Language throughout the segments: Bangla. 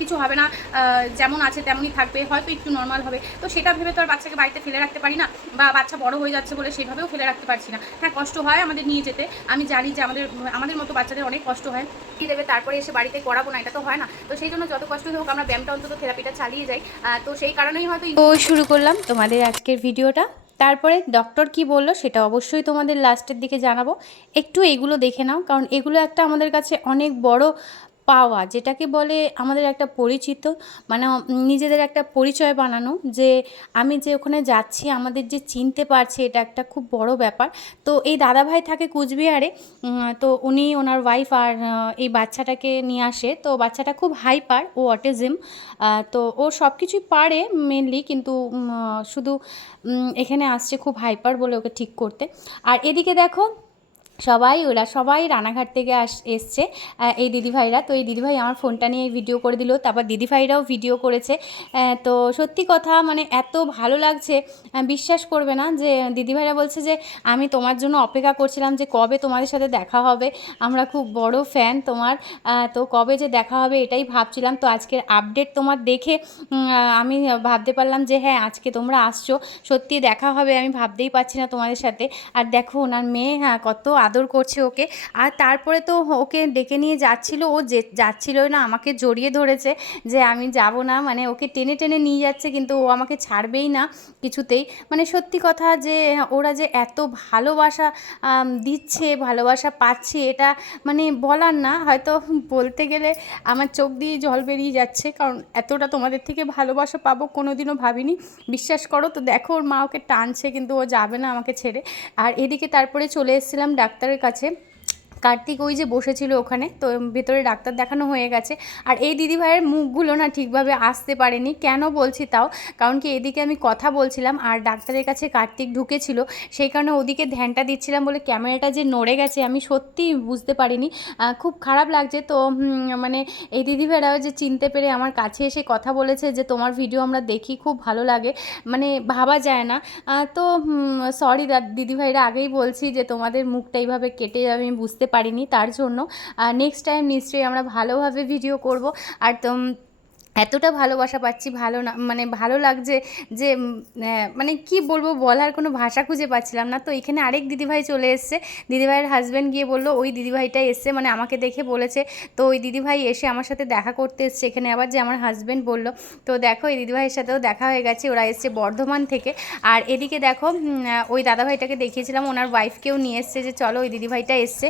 কিছু হবে না যেমন আছে তেমনই থাকবে, হয়তো একটু নর্মাল হবে। তো সেটা ভেবে তো আর বাচ্চাকে বাড়িতে ফেলে রাখতে পারি না, বা বাচ্চা বড় হয়ে যাচ্ছে বলে সেভাবেও ফেলে রাখতে পারছি না। হ্যাঁ কষ্ট হয় আমাদের নিয়ে যেতে। আমি জানি যে আমাদের আমাদের মতো বাচ্চাদের অনেক কষ্ট হয়। কি দেবে, তারপরে এসে বাড়িতে করাবো না, এটা তো হয় না। তো সেই জন্য যত কষ্ট হোক, আমরা ব্যায়ামটা অন্তত থেরাপিটা চালিয়ে যাই। তো সেই কারণেই হয়তো তো শুরু করলাম তোমাদের আজকের ভিডিওটা। তারপরে ডক্টর কি বলল, সেটা অবশ্যই তোমাদের লাস্টের দিকে জানাব। একটু এগুলো দেখে নাও, কারণ এগুলো একটা আমাদের কাছে অনেক বড় পাওয়া, যেটাকে বলে আমাদের একটা পরিচিত মানে নিজেদের একটা পরিচয় বানানো, যে আমি যে ওখানে যাচ্ছি, আমাদের যে চিনতে পারছে, এটা একটা খুব বড় ব্যাপার। তো এই দাদাভাই থাকে কুচবিহারে তো উনি, ওনার ওয়াইফ আর এই বাচ্চাটাকে নিয়ে আসে। তো বাচ্চাটা খুব হাইপার ও অটিজম তো ও সব কিছুই পারে মেনলি কিন্তু শুধু এখানে আসছে খুব হাইপার বলে ওকে ঠিক করতে। আর এদিকে দেখো সবাই, ওরা সবাই রানাঘাট থেকে আস, এসছে। এই দিদিভাইরা। তো এই দিদিভাই আমার ফোনটা নিয়ে ভিডিও করে দিল। তারপর দিদিভাইরাও ভিডিও করেছে। তো সত্যি কথা মানে এত ভালো লাগছে। বিশ্বাস করবে না যে, দিদিভাইরা বলছে যে, আমি তোমার জন্য অপেক্ষা করছিলাম যে কবে তোমাদের সাথে দেখা হবে। আমরা খুব বড় ফ্যান তোমার। তো কবে যে দেখা হবে এটাই ভাবছিলাম। তো আজকের আপডেট তোমার দেখে আমি ভাবতে পারলাম যে হ্যাঁ আজকে তোমরা আসছো। সত্যি দেখা হবে আমি ভাবতেই পারছি না তোমাদের সাথে। আর দেখো, ওনার মেয়ে হ্যাঁ কত আদর করছে ওকে। আর তারপরে তো ওকে ডেকে নিয়ে যাচ্ছিল, ও যে, যাচ্ছিলই না, আমাকে জড়িয়ে ধরেছে যে আমি যাব না মানে ওকে টেনে টেনে নিয়ে যাচ্ছে, কিন্তু ও আমাকে ছাড়বেই না কিছুতেই। মানে সত্যি কথা যে ওরা যে এত ভালোবাসা দিচ্ছে, ভালোবাসা পাচ্ছে, এটা মানে বলার না। হয়তো বলতে গেলে আমার চোখ দিয়ে জল বেরিয়ে যাচ্ছে, কারণ এতটা তোমাদের থেকে ভালোবাসা পাবো কোনোদিনও ভাবিনি। বিশ্বাস করো তো, দেখো ওর মা ওকে টানছে, কিন্তু ও যাবে না আমাকে ছেড়ে। আর এদিকে তারপরে চলে এসেছিলাম ডাক্তারের কাছে কার্তিক ওই যে বসেছিল ওখানে, তো ভেতরে ডাক্তার দেখানো হয়ে গেছে। আর এই দিদিভাইয়ের মুখগুলো না ঠিকভাবে আসতে পারেনি। কেন বলছি তাও? কারণ কি এদিকে আমি কথা বলছিলাম আর ডাক্তারের কাছে কার্তিক ঢুকেছিল, সেই কারণে ওদিকে ধ্যানটা দিচ্ছিলাম বলে ক্যামেরাটা যে নড়ে গেছে আমি সত্যি বুঝতে পারিনি। খুব খারাপ লাগছে তো মানে এই দিদিভাইরাও যে চিনতে পেরে আমার কাছে এসে কথা বলেছে যে তোমার ভিডিও আমরা দেখি, খুব ভালো লাগে। মানে ভাবা যায় না। তো সরি দিদিভাইরা আগেই বলছি যে তোমাদের মুখটা এইভাবে কেটে যাবে, আমি বুঝতে পারিনি তার জন্য। নেক্সট টাইম নিশ্চয়ই আমরা ভালোভাবে ভিডিও করব। আর এতটা ভালোবাসা পাচ্ছি, ভালো না মানে ভালো লাগছে যে মানে কি বলব বলার কোনো ভাষা খুঁজে পাচ্ছিলাম না। তো এখানে আরেক দিদিভাই চলে এসছে। দিদিভাইয়ের হাজব্যান্ড গিয়ে বলল, ওই দিদিভাইটা এসছে। মানে আমাকে দেখে বলেছে। তো ওই দিদিভাই এসে আমার সাথে দেখা করতে এসছে এখানে। আবার যে আমার হাজব্যান্ড বলল, তো দেখো, এই দিদিভাইয়ের সাথেও দেখা হয়ে গেছে। ওরা এসছে বর্ধমান থেকে। আর এদিকে দেখো ওই দাদাভাইটাকে দেখিয়েছিলাম। ওনার ওয়াইফকেও নিয়ে এসছে যে, চলো, ওই দিদিভাইটা এসছে।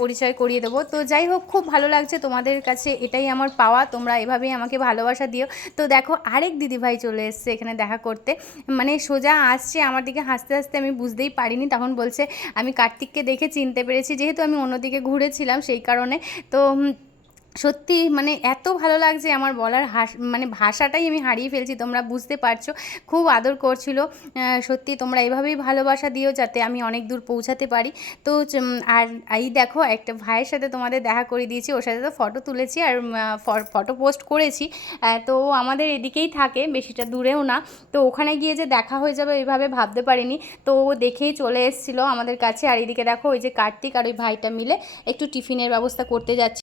পরিচয় করিয়ে দেবো। তো যাই হোক, খুব ভালো লাগছে। তোমাদের কাছে এটাই আমার পাওয়া। তোমরা এভাবেই আমাকে ভালোবাসা দিও। তো দেখো আরেক দিদিভাই চলে এসছে এখানে দেখা করতে। মানে সোজা আসছে, আমার দিকে হাসতে হাসতে আমি বুঝতেই পারিনি। তখন বলছে, আমি কার্তিককে দেখে চিনতে পেরেছি, যেহেতু আমি অন্যদিকে ঘুরেছিলাম সেই কারণে। তো সত্যি মানে এত ভালো লাগছে আমার বলার হাস মানে ভাষাটাই আমি হারিয়ে ফেলছি, তোমরা বুঝতে পারছ। খুব আদর করছিল সত্যি তোমরা এভাবেই ভালোবাসা দিও যাতে আমি অনেক দূর পৌঁছাতে পারি। তো আর, এই দেখো একটা ভাইয়ের সাথে তোমাদের দেখা করে দিয়েছি, ওর সাথে তো ফটো তুলেছি আর ফটো পোস্ট করেছি। তো আমাদের এদিকেই থাকে, বেশিটা দূরেও না। তো ওখানে গিয়ে যে দেখা হয়ে যাবে এইভাবে ভাবতে পারিনি। তো ও দেখেই চলে এসেছিল আমাদের কাছে। আর এদিকে দেখো ওই যে কার্তিক আর ওই ভাইটা মিলে একটু টিফিনের ব্যবস্থা করতে যাচ্ছি।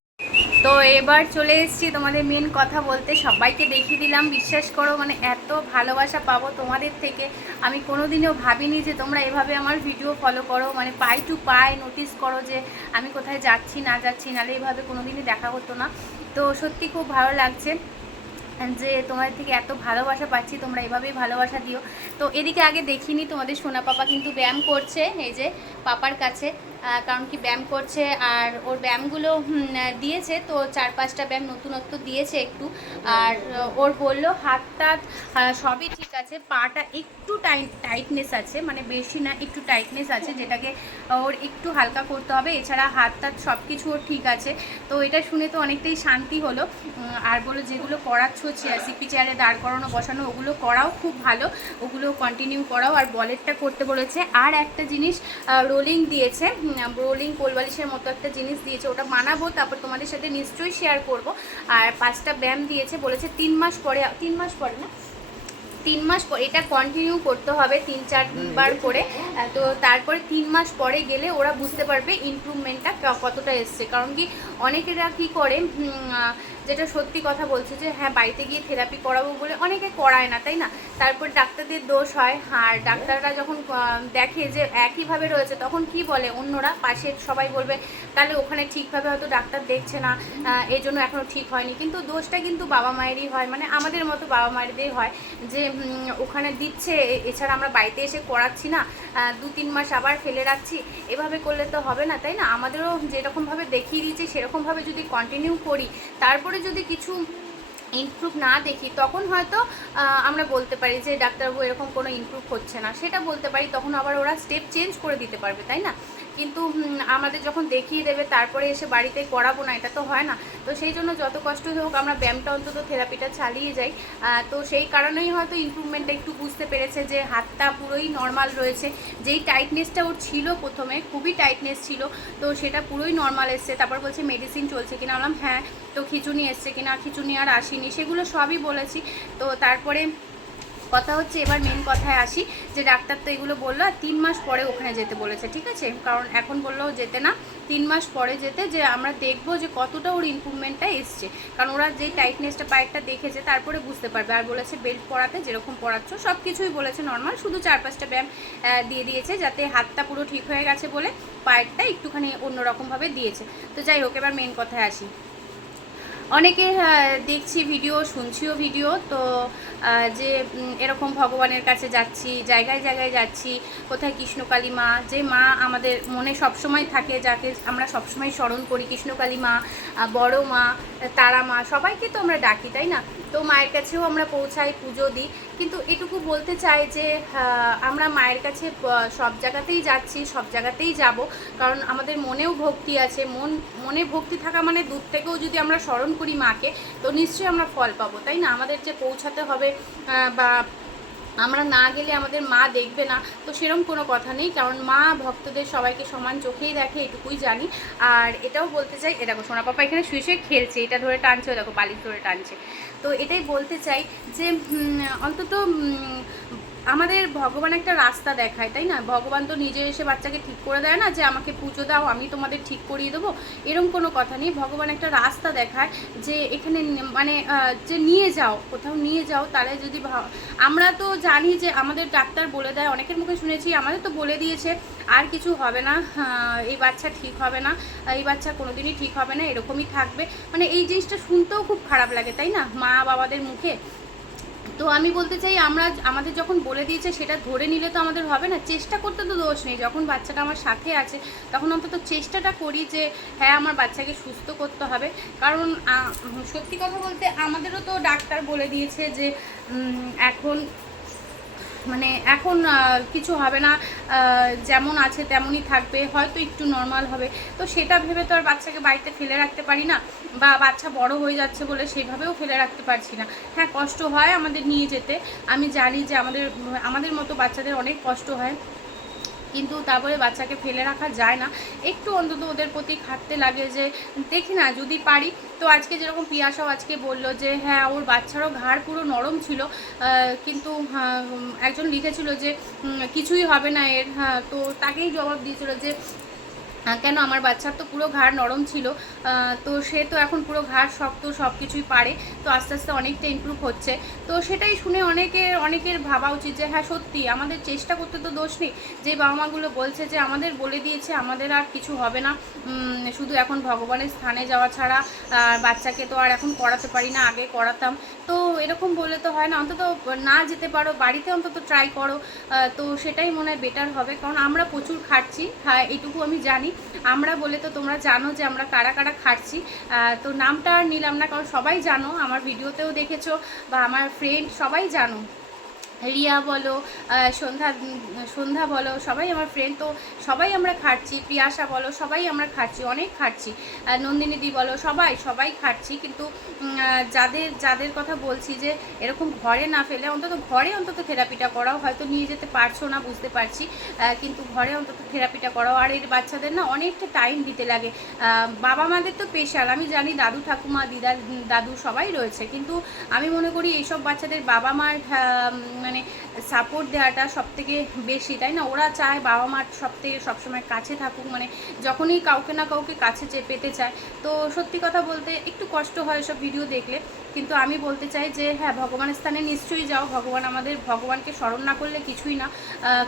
তো এবার চলে এসেছি তোমাদের মেন কথা বলতে। সবাইকে দেখিয়ে দিলাম, বিশ্বাস করো মানে এত ভালোবাসা পাবো তোমাদের থেকে। আমি কোনোদিনও ভাবিনি যে তোমরা এভাবে আমার ভিডিও ফলো করো। মানে পাই টু পাই নোটিস করো যে আমি কোথায় যাচ্ছি, না যাচ্ছি, নাহলে এভাবে কোনোদিনই দেখা হতো না। তো সত্যি খুব ভালো লাগছে যে তোমাদের থেকে এত ভালোবাসা পাচ্ছি, তোমরা এভাবেই ভালোবাসা দিও। তো এদিকে আগে দেখিনি, তোমাদের সোনা পাপা কিন্তু ব্যায়াম করছে, এই যে পাপার কাছে। কারণ কি ব্যায়াম করছে আর ওর ব্যায়ামগুলো দিয়েছে, তো চার পাঁচটা ব্যায়াম নতুনত্ব দিয়েছে একটু। আর ওর বলল হাত টাত সবই ঠিক আছে, পাটা একটু টাইট টাইটনেস আছে মানে বেশি না, একটু টাইটনেস আছে, যেটাকে ওর একটু হালকা করতে হবে। এছাড়া হাত টাত সব কিছু ওর ঠিক আছে। তো এটা শুনে তো অনেকটাই শান্তি হলো। আর বলো যেগুলো করাচ্ছ সিপি চেয়ারে দাঁড় করানো, বসানো, ওগুলো করাও খুব ভালো। ওগুলো কন্টিনিউ করাও। আর বলেরটা করতে বলেছে। আর একটা জিনিস রোলিং দিয়েছে রোলিং কোলবালিশের মতো একটা জিনিস দিয়েছে ওটা বানাবো তারপর তোমাদের সাথে নিশ্চয়ই শেয়ার করব। আর পাঁচটা ব্যায়াম দিয়েছে বলেছে তিন মাস পরে তিন মাস পরে না? তিন মাস পর এটা কন্টিনিউ করতে হবে তিন চারবার করে। তো তারপরে তিন মাস পরে গেলে ওরা বুঝতে পারবে ইমপ্রুভমেন্টটা কতটা এসছে। কারণ কি অনেকেরা কি করে যেটা সত্যি কথা বলছে যে হ্যাঁ বাড়িতে গিয়ে থেরাপি করাবো বলে অনেকে করায় না, তাই না? তারপর ডাক্তারদের দোষ হয়। আর ডাক্তাররা যখন দেখে যে একইভাবে রয়েছে, তখন কি বলে? অন্যরা পাশে সবাই বলবে, তাহলে ওখানে ঠিকভাবে হয়তো ডাক্তার দেখছে না এই জন্য এখনও ঠিক হয়নি। কিন্তু দোষটা কিন্তু বাবা মায়েরই হয় মানে আমাদের মতো বাবা মায়েরই হয় যে ওখানে দিচ্ছে এছাড়া আমরা বাড়িতে এসে করাচ্ছি না দু তিন মাস আবার ফেলে রাখছি, এভাবে করলে তো হবে না, তাই না? আমাদেরও যেরকমভাবে দেখিয়ে দিয়েছি, সেরকমভাবে যদি কন্টিনিউ করি, তারপরে যদি কিছু ইমপ্রুভ না দেখি, তখন হয়তো আমরা বলতে পারি যে, ডাক্তারবাবু এরকম কোনো ইমপ্রুভ হচ্ছে না। সেটা বলতে পারি, তখন আবার ওরা স্টেপ চেঞ্জ করে দিতে পারবে, তাই না? কিন্তু আমাদের যখন দেখিয়ে দেবে, তারপরে এসে বাড়িতে করাবো না, এটা তো হয় না। তো সেই জন্য যত কষ্টই হোক, আমরা ব্যায়ামটা অন্তত থেরাপিটা চালিয়ে যাই। তো সেই কারণেই হয়তো ইমপ্রুভমেন্টটা একটু বুঝতে পেরেছে যে, হাতটা পুরোই নর্মাল রয়েছে। যেই টাইটনেসটা ওর ছিল প্রথমে, খুবই টাইটনেস ছিল, তো সেটা পুরোই নর্মাল এসছে। তারপর বলছে মেডিসিন চলছে কিনা? বললাম হ্যাঁ তো খিচুনি এসছে কিনা? খিচুনি আর আসেনি। সেগুলো সবই বলেছি। তো তারপরে কথা হচ্ছে, এবার মেন কথায় আসি, যে ডাক্তার তো এগুলো বলল, আর তিন মাস পরে ওখানে যেতে বলেছে, ঠিক আছে? কারণ এখন বলল যেতে না, তিন মাস পরে যেতে, যে আমরা দেখব যে কতটা ওর ইমপ্রুভমেন্টটা এসছে। কারণ ওরা যে টাইটনেসটা পায়েরটা দেখেছে, তারপরে বুঝতে পারবে। আর বলেছে বেল্ট পরাতে, যেরকম পরাচ্ছ সব কিছুই বলেছে নর্মাল শুধু চার পাঁচটা ব্যায়াম দিয়ে দিয়েছে, যাতে হাতটা পুরো ঠিক হয়ে গেছে বলে পায়েরটা একটুখানি অন্যরকমভাবে দিয়েছে। তো যাই হোক, এবার মেন কথায় আসি। অনেকে দেখছি ভিডিও, শুনছিও ভিডিও, তো যে এরকম ভগবানের কাছে যাচ্ছি, জায়গায় জায়গায় যাচ্ছি, কোথায় কৃষ্ণকালী মা, যে মা আমাদের মনে সবসময় থাকে, যাকে আমরা সবসময় স্মরণ করি, কৃষ্ণকালী মা বড় মা, তারা মা, সবাইকে তো আমরা ডাকি, তাই না? তো মায়ের কাছেও আমরা পৌঁছাই, পুজো দিই। কিন্তু এটুকু বলতে চাই যে আমরা মায়ের কাছে সব জায়গাতেই যাচ্ছি, সব জায়গাতেই যাব। কারণ আমাদের মনেও ভক্তি আছে, মন, মনে ভক্তি থাকা মানে দূর থেকেও যদি আমরা স্মরণ করি মাকে, তো নিশ্চয়ই আমরা ফল পাবো, তাই না? আমাদের যে পৌঁছাতে হবে বা আমরা না গেলে আমাদের মা দেখবে না। তো সেরম কোনো কথা নেই, কারণ মা ভক্তদের সবাইকে সমান চোখেই দেখে, এটুকুই জানি। আর এটাও বলতে চাই, এ দেখো সোনা পাপা এখানে শুয়ে শুয়ে খেলছে, এটা ধরে টানছে দেখো বালিশ ধরে টানছে। তো এটাই বলতে চাই যে অন্তত আমাদের ভগবান একটা রাস্তা দেখায়, তাই না? ভগবান তো নিজে এসে বাচ্চাকে ঠিক করে দেয় না যে আমাকে পুজো দাও, আমি তোমাদের ঠিক করিয়ে দেবো। এরকম কোনো কথা নেই। ভগবান একটা রাস্তা দেখায় যে এখানে মানে যে নিয়ে যাও, কোথাও নিয়ে যাও, তাহলে যদি আমরা তো জানি যে আমাদের ডাক্তার বলে দেয়, অনেকের মুখে শুনেছি, আমাদের তো বলে দিয়েছে, আর কিছু হবে না এই বাচ্চা ঠিক হবে না, এই বাচ্চা কোনোদিনই ঠিক হবে না, এরকমই থাকবে। মানে এই জিনিসটা শুনতেও খুব খারাপ লাগে, তাই না? মা বাবাদের মুখে। তো আমি বলতে চাই, আমরা আমাদের যখন বলে দিয়েছে সেটা ধরে নিলে তো আমাদের হবে না। চেষ্টা করতে তো দোষ নেই। যখন বাচ্চাটা আমার সাথে আছে, তখন অন্তত চেষ্টাটা করি যে হ্যাঁ আমার বাচ্চাকে সুস্থ করতে হবে। কারণ সত্যি কথা বলতে আমাদেরও তো ডাক্তার বলে দিয়েছে যে এখন মানে এখন কিছু হবে না যেমন আছে তেমনই থাকবে, হয়তো একটু নর্মাল হবে। তো সেটা ভেবে তো আর বাচ্চাকে বাড়িতে ফেলে রাখতে পারি না, বা বাচ্চা বড় হয়ে যাচ্ছে বলে সেভাবেও ফেলে রাখতে পারছি না। হ্যাঁ কষ্ট হয় আমাদের নিয়ে যেতে। আমি জানি যে আমাদের আমাদের মতো বাচ্চাদের অনেক কষ্ট হয়। কিন্তু তারপরে বাচ্চাকে ফেলে রাখা যায় না। একটু অন্তত ওদের প্রতি খাটতে লাগে যে, দেখি না, যদি পারি। তো আজকে যেরকম পিয়াসাও আজকে বলল যে হ্যাঁ ওর বাচ্চারও ঘাড় পুরো নরম ছিল। কিন্তু একজন লিখেছিল যে কিছুই হবে না এর। হ্যাঁ তো তাকেই জবাব দিয়েছিল যে কেন? আমার বাচ্চার তো পুরো ঘাড় নরম ছিল তো সে তো এখন পুরো ঘাড় শক্ত সব কিছুই পারে, তো আস্তে আস্তে অনেকটা ইমপ্রুভ হচ্ছে। তো সেটাই শুনে অনেকের অনেকের ভাবা উচিত যে হ্যাঁ সত্যি, আমাদের চেষ্টা করতে তো দোষ নেই। যে বাবা মাগুলো বলছে যে, আমাদের বলে দিয়েছে, আমাদের আর কিছু হবে না। শুধু এখন ভগবানের স্থানে যাওয়া ছাড়া বাচ্চাকে তো আর এখন করাতে পারি না, আগে করাতাম তো এরকম বললে তো হয় না। অন্তত না যেতে পারো, বাড়িতে অন্তত ট্রাই করো। তো সেটাই মনে হয় বেটার হবে। কারণ আমরা প্রচুর খাটছি। হ্যাঁ এটুকু আমি জানি। আমরা বলে তো তোমরা জানো যে আমরা কারা কারা খাটছি। তো নামটা আর নিলাম না। কারণ সবাই জানো, আমার ভিডিওতেও দেখেছ বা আমার ফ্রেন্ড সবাই জানো। রিয়া বলো সন্ধ্যা সন্ধ্যা বলো, সবাই আমার ফ্রেন্ড তো সবাই আমরা খাটছি প্রিয়াশা বলো, সবাই আমরা খাটছি অনেক খাটছি নন্দিনীদি বলো, সবাই সবাই খাটছি কিন্তু যাদের যাদের কথা বলছি যে এরকম ঘরে না ফেলে, অন্তত ঘরে অন্তত থেরাপিটা করাও, হয়তো নিয়ে যেতে পারছ না, বুঝতে পারছি কিন্তু ঘরে অন্তত থেরাপিটা করাও, আর এর বাচ্চাদের না অনেকটা টাইম দিতে লাগে। বাবা মাদের তো স্পেশাল আমি জানি দাদু ঠাকুমা, দিদা দাদু সবাই রয়েছে, কিন্তু আমি মনে করি এইসব বাচ্চাদের বাবা মার মানে সাপোর্ট দেওয়াটা সব থেকে বেশি, তাই না? ওরা চায় বাবা মার সব থেকে সবসময় কাছে থাকুক মানে যখনই কাউকে না কাউকে কাছে পেতে চায়। তো সত্যি কথা বলতে একটু কষ্ট হয় সব ভিডিও দেখলে। কিন্তু আমি বলতে চাই যে হ্যাঁ ভগবানের স্থানে নিশ্চয়ই যাও। ভগবান আমাদের, ভগবানকে স্মরণ না করলে কিছুই না।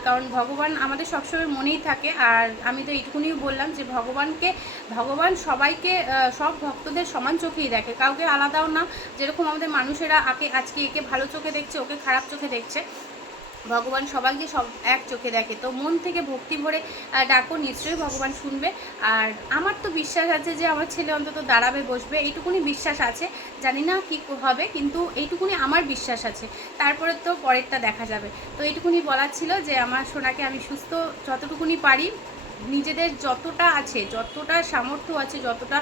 কারণ ভগবান আমাদের সবসময় মনেই থাকে। আর আমি তো এইটুকুনি বললাম যে, ভগবানকে, ভগবান সবাইকে সব ভক্তদের সমান চোখেই দেখে। কাউকে আলাদাও না। যেরকম আমাদের মানুষেরা আগে আজকে একে ভালো চোখে দেখছে, ওকে খারাপ চোখে দেখছে। ভগবান সবাইকে সব এক চোখে দেখে। তো মন থেকে ভক্তি ভরে ডাকো, নিশ্চয়ই ভগবান শুনবে। আর আমার তো বিশ্বাস আছে যে আমার ছেলে অন্তত দাঁড়াবে, বসবে, এইটুকুনি বিশ্বাস আছে। জানি না কি হবে, কিন্তু এইটুকুনি আমার বিশ্বাস আছে। তারপরে তো পরেরটা দেখা যাবে। তো এইটুকুনি বলার ছিল যে আমার সোনাকে আমি সুস্থ যতটুকুনি পারি নিজেদের যতটা আছে, যতটা সামর্থ্য আছে, যতটা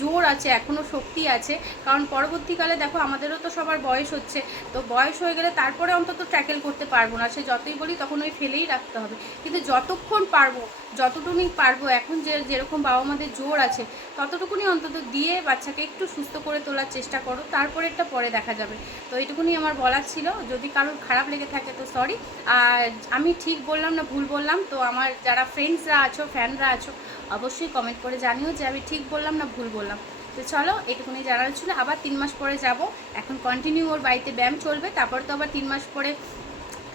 জোর আছে এখনও শক্তি আছে। কারণ পরবর্তীকালে দেখো আমাদেরও তো সবার বয়স হচ্ছে। তো বয়স হয়ে গেলে তারপরে অন্তত ট্যাকেল করতে পারব না। সে যতই বলি তখন ওই ফেলেই রাখতে হবে। কিন্তু যতক্ষণ পারব, যতটুকুনি পারব, এখন যে, যেরকম বাবা মাদের জোর আছে, ততটুকুনি অন্তত দিয়ে বাচ্চাকে একটু সুস্থ করে তোলার চেষ্টা করো। তারপরে একটা পরে দেখা যাবে। তো এইটুকুনি আমার বলার ছিল। যদি কারোর খারাপ লেগে থাকে তো সরি আর আমি ঠিক বললাম না ভুল বললাম। তো আমার যারা ফ্রেন্ডসরা আছো ফ্যানরা আছো অবশ্যই কমেন্ট করে জানিও যে আমি ঠিক বললাম না ভুল বললাম। তো চলো এটুকুনি জানার ছিল। আবার তিন মাস পরে যাব। এখন কন্টিনিউ ওর বাড়িতে ব্যায়াম চলবে। তারপর তো আবার তিন মাস পরে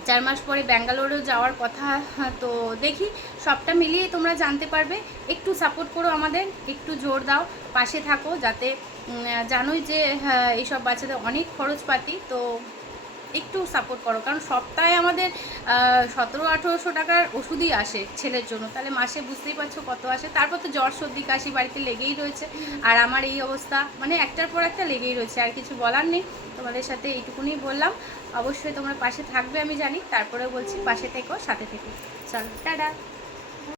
চার মাস পরে ব্যাঙ্গালোরেও যাওয়ার কথা তো দেখি। সবটা মিলিয়ে তোমরা জানতে পারবে। একটু সাপোর্ট করো আমাদের একটু জোর দাও পাশে থাকো যাতে জানোই যে হ্যাঁ, এইসব বাচ্চাদের অনেক খরচপাতি। তো একটু সাপোর্ট করো। কারণ সপ্তাহে আমাদের সতেরো, আঠেরোশো টাকার ওষুধই আসে ছেলের জন্য। তাহলে মাসে বুঝতেই পারছ কত আসে। তারপর তো জ্বর সর্দি, কাশি বাড়িতে লেগেই রয়েছে। আর আমার এই অবস্থা মানে একটার পর একটা লেগেই রয়েছে, আর কিছু বলার নেই। তোমাদের সাথে এইটুকুনি বললাম। অবশ্যই তোমার পাশে থাকবে আমি জানি। তারপরেও বলছি পাশে থেকো, সাথে থেকো। চলো, টাটা।